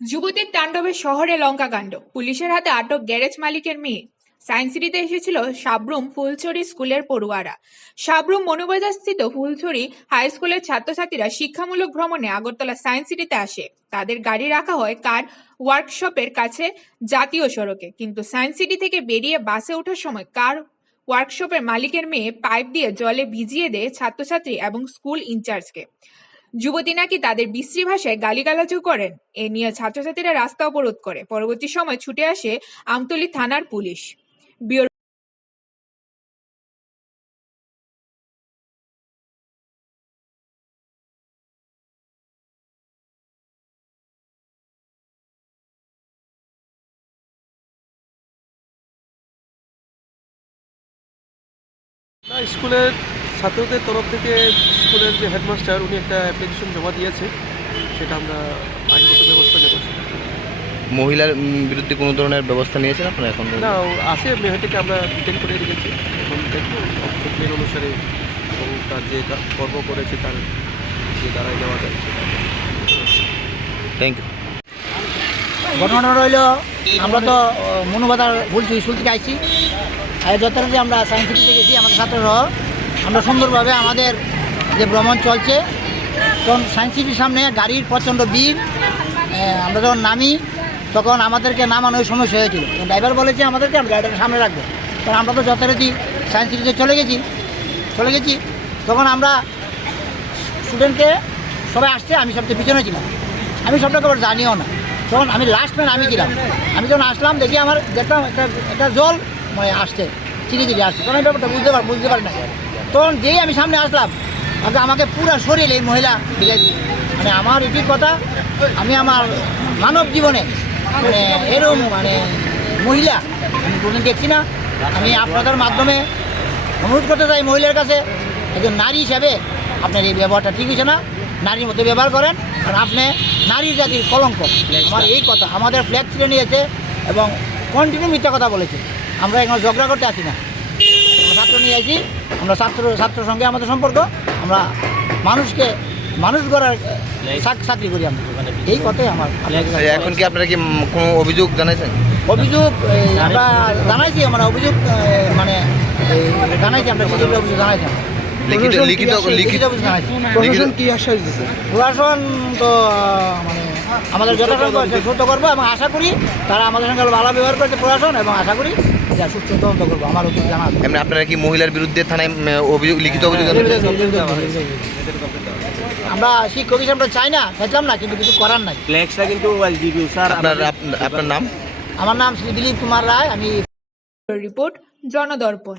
যুবতীর তাণ্ডবে শহরে লঙ্কাকাণ্ড পুলিশের হাতে আটক গ্যারেজ মালিকের মেয়ে। সায়েন্স সিটিতে এসেছিল সাবরুম ফুলছড়ি স্কুলের পড়ুয়ারা। সাবরুম মনুবাজারস্থিত ফুলছড়ি হাই স্কুলের ছাত্রছাত্রীরা শিক্ষামূলক ভ্রমণে আগরতলা সায়েন্স সিটিতে আসে। তাদের গাড়ি রাখা হয় কার ওয়ার্কশপের কাছে জাতীয় সড়কে। কিন্তু সায়েন্স সিটি থেকে বেরিয়ে বাসে ওঠার সময় কার ওয়ার্কশপের মালিকের মেয়ে পাইপ দিয়ে জলে ভিজিয়ে দেয় ছাত্রছাত্রী এবং স্কুল ইনচার্জকে। যুবতী নাকি তাদের বিশ্রী ভাষায় গালিগালাজও করেন। এ নিয়ে ছাত্রছাত্রীরা রাস্তা অবরোধ করে। পরবর্তী সময় ছুটে আসে আমতলী থানার পুলিশ। স্কুলের ছাত্রদের তরফ থেকে স্কুলের যে হেডমাস্টার উনি একটা অ্যাপ্লিকেশন জমা দিয়েছে। সেটা আমরা আইনগত ব্যবস্থা নেব। মহিলার বিরুদ্ধে কোনো ধরনের ব্যবস্থা নিয়েছেন আপনারা এখন? না আছে মেয়েটিকে আমরা ডিটেন করে রেখেছি। এখন দেখব কমপ্লেন অনুসারে এবং তার যে কর্ম করেছে তার যে দ্বারাই নেওয়া যায় থ্যাংক ইউ ঘটনাটা রইল আমরা তো মনুবাজার বলছি স্কুল থেকে আইছি। আর যথারীতি আমরা সায়েন্স সিটিতে গেছি আমাদের ছাত্রসহ আমরা সুন্দরভাবে আমাদের যে ভ্রমণ চলছে। তখন সায়েন্স সিটির সামনে গাড়ির প্রচণ্ড ভিড়। আমরা যখন নামি, তখন আমাদেরকে নামানোর সমস্যা হয়েছিল। ড্রাইভার বলেছে, আমাদেরকে গাড়িটাকে সামনে রাখব। কারণ আমরা তো যথারীতি সায়েন্স সিটিতে চলে গেছি। চলে গেছি। তখন আমরা স্টুডেন্টকে সবাই আসছে, আমি সবচেয়ে পিছনে ছিলাম। আমি সবটাকে আবার জানিও না। তখন আমি লাস্ট ম্যান আমি ছিলাম। আমি যখন আসলাম, দেখি আমার দেখলাম একটা একটা জল মানে আসছে চিনি চিনি আসছে। তখন আমি ব্যাপারটা বুঝতে পার, বুঝতে পারি না তখন যেই আমি সামনে আসলাম আগে আমাকে পুরো শরীর এই মহিলা দিল। মানে আমার এটি কথা, আমি আমার মানব জীবনে মানে এরকম মানে মহিলা, আমি কোনোদিন দেখছি না। আমি আপনাদের মাধ্যমে অনুরোধ করতে চাই মহিলার কাছে, একজন নারী হিসাবে আপনার এই ব্যবহারটা ঠিক হয়েছে না? নারীর মতো ব্যবহার করেন, আর আপনি নারী জাতির কলঙ্ক। আমার এই কথা, আমাদের ফ্ল্যাগ ছিঁড়ে নিয়েছে এবং কন্টিনিউ মিথ্যা কথা বলেছে। আমরা এখন ঝগড়া করতে আসি না। ছাত্র নিয়ে আসি আমরা ছাত্র ছাত্রের সঙ্গে আমাদের সম্পর্ক। আমরা মানুষকে মানুষ গড়ার চাক- চাকরি করি আমরা। এই কথাই আমার এখন কি আপনারা কি কোনো অভিযোগ জানাইছেন? অভিযোগ আমরা জানাইছি আমরা অভিযোগ মানে এই, জানাইছি আমরা কিছু অভিযোগ জানাইছি। আমরা। লিখিত লিখিত লিখিত লিখিত অভিযোগ জানাইছি। লিখিত কি আশ্বাস দিচ্ছে প্রশাসন তো মানে আমাদের যথাসম্ভব সে সুস্থ করব এবং আশা করি তারা আমাদের সঙ্গে ভালো ব্যবহার করেছে প্রশাসন এবং আশা করি যা সুস্থ তদন্ত করব আমার উত্তর জানা এমনি আপনারা কি মহিলার বিরুদ্ধে থানায় অভিযোগ লিখিত অভিযোগ আমরা শিক্ষক হিসেবে আমরা চাই না চাইলাম না কিন্তু কিছু করার নাই। ফ্ল্যাক্সটা কিন্তু স্যার আপনার আপনার নাম? আমার নাম শ্রী দিলীপ কুমার রায় আমি রিপোর্ট জনদর্পণ।